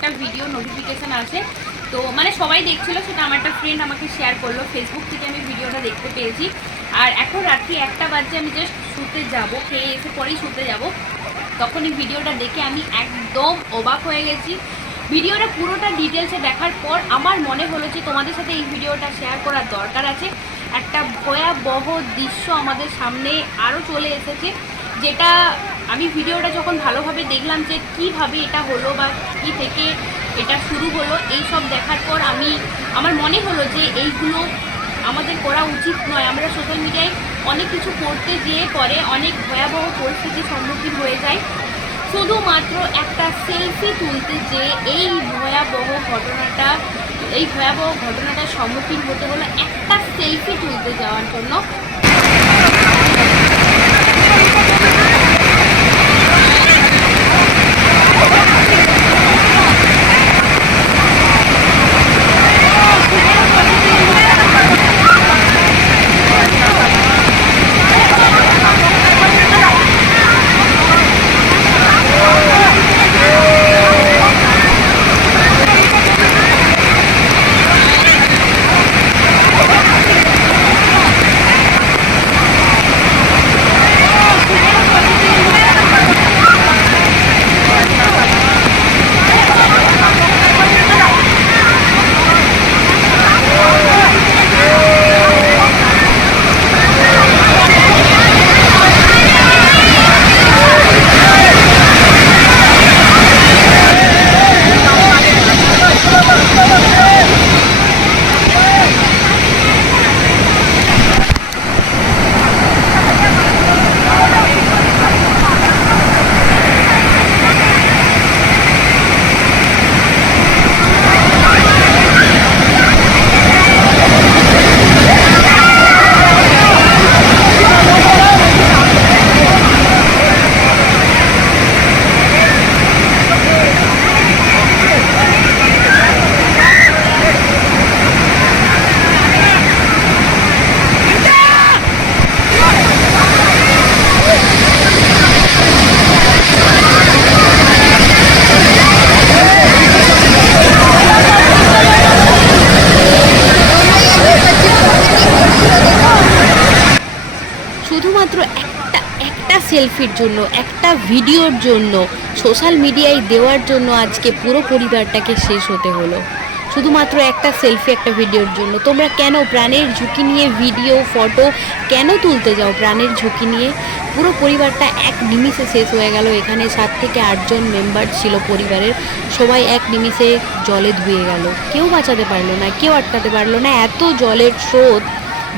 একটা video notification আসে। তো মানে সবাই দেখছিল, সেটা আমার একটা ফ্রেন্ড আমাকে শেয়ার করলো, ফেসবুক থেকে আমি ভিডিওটা দেখতে পেয়েছি। আর এখন রাত্রি 1টা বাজে, আমি জাস্ট শুতে যাব, খেয়ে এসে পরেই শুতে যাব। তখন এই ভিডিওটা দেখে আমি একদম অবাক হয়ে গেছি। ভিডিওটা পুরোটা ডিটেলসে দেখার পর আমার মনে হলো যে তোমাদের সাথে এই ভিডিওটা শেয়ার করার দরকার আছে। একটা ভয়াবহ দৃশ্য আমাদের সামনে আরও চলে এসেছে, যেটা আমি ভিডিওটা যখন ভালোভাবে দেখলাম যে কিভাবে এটা হলো বা কী থেকে এটা শুরু হলো, এই সব দেখার পর আমার মনে হলো যে এইগুলো আমাদের করা উচিত নয়। আমরা সোশ্যাল মিডিয়ায় অনেক কিছু করতে যেয়ে পরে অনেক ভয়াবহ পরিস্থিতির সম্মুখীন হয়ে যাই, শুধুমাত্র একটা সেলফি তুলতে যে এই ভয়াবহ ঘটনাটার সম্মুখীন হতে হলো একটা সেলফি তুলতে যাওয়ার জন্য। শুধুমাত্র একটা সেলফির জন্য, একটা ভিডিওর জন্য, সোশ্যাল মিডিয়ায় দেওয়ার জন্য আজকে পুরো পরিবারটাকে শেষ হতে হলো। শুধুমাত্র একটা সেলফি, একটা ভিডিওর জন্য। তোমরা কেন প্রাণের ঝুঁকি নিয়ে ভিডিও ফটো কেন তুলতে যাও? প্রাণের ঝুঁকি নিয়ে পুরো পরিবারটা এক নিমিষে শেষ হয়ে গেল। এখানে 7 থেকে 8 জন মেম্বার ছিল পরিবারের, সবাই এক নিমিষে জলে ধুয়ে গেল। কেউ বাঁচাতে পারলো না, কেউ আটকাতে পারলো না। এত জলের স্রোত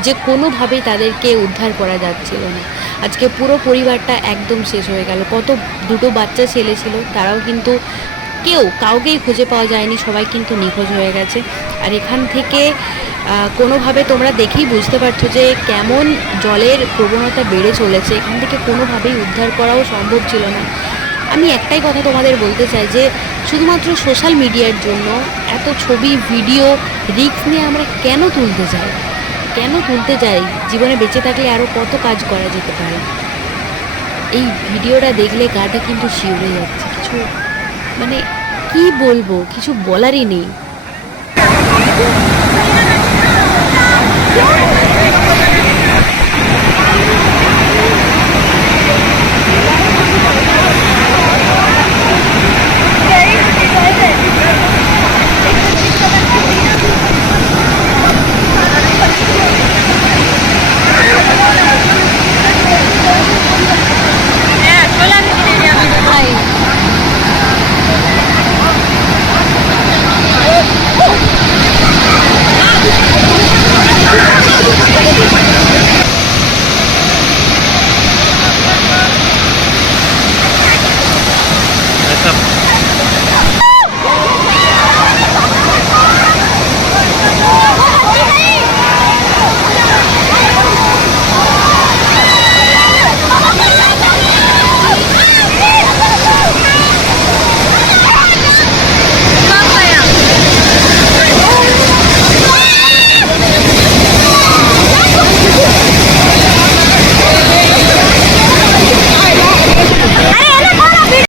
যে কোনোভাবেই তাদেরকে উদ্ধার করা যাচ্ছিল না। আজকে পুরো পরিবারটা একদম শেষ হয়ে গেল। কত দুটো বাচ্চা ছেলে ছিল, তারাও কিন্তু কাউকেই খুঁজে পাওয়া যায়নি, সবাই কিন্তু নিখোঁজ হয়ে গেছে। আর এখান থেকে কোনোভাবে তোমরা দেখেই বুঝতে পারছো যে কেমন জলের প্রবণতা বেড়ে চলেছে। এখান থেকে কোনোভাবেই উদ্ধার করাও সম্ভব ছিল না। আমি একটাই কথা তোমাদের বলতে চাই যে শুধুমাত্র সোশ্যাল মিডিয়ার জন্য এত ছবি ভিডিও রিস্ক নিয়ে আমরা কেন তুলতে যাই? জীবনে বেঁচে থাকলে আরও কত কাজ করা যেতে পারে। এই ভিডিওটা দেখলে গাটা কিন্তু শিউরে যাচ্ছে। কিছু মানে কি বলবো, কিছু বলারই নেই।